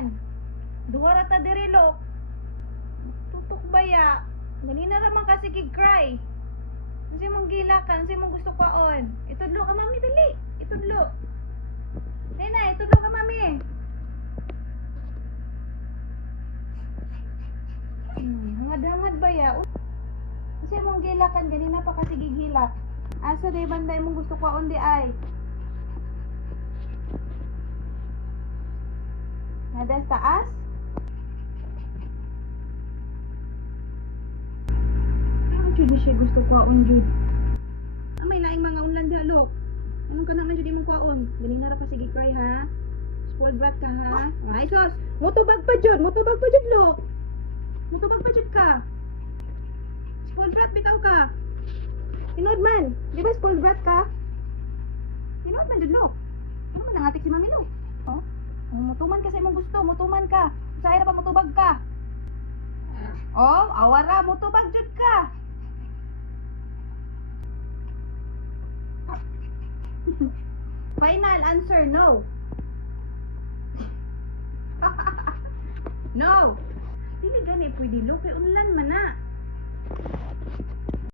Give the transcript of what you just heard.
man. Duwa ra ta diri lo. Tutok baya. Ganina raman kasi kig-cry. Kasi mong gilakan, kasi mong gusto kwaon. Itudlo ka mami dali. Itudlo. Nena, itudlo ka mami. Hangad-hangad baya. Kasi mong gilakan, ganina pa kasi gigilak. Asa day banday mong gusto kwaon di ay. Nada sa taas? Ano jud siya gusto kwaon jud? May laing mga unlan di alo. Anong ka naman jud imong kwaon? Ganina ra pa sige cry ha. Spoiled brat ka ha. Ay sus, motubag pa jud lo. Motubag pa jud ka. Spoiled brat bitaw ka. Tinod man, di ba spoiled brat ka? Tinod man jud lo. Ano man nangatik si mami lo? Oh? Mutuman ka sa imong gusto, mutuman ka. Usay ra pa mutubag ka. Oh, awara mutubag jud ka. Final answer, no. No. Dili gani pwede lo kay unlan man na.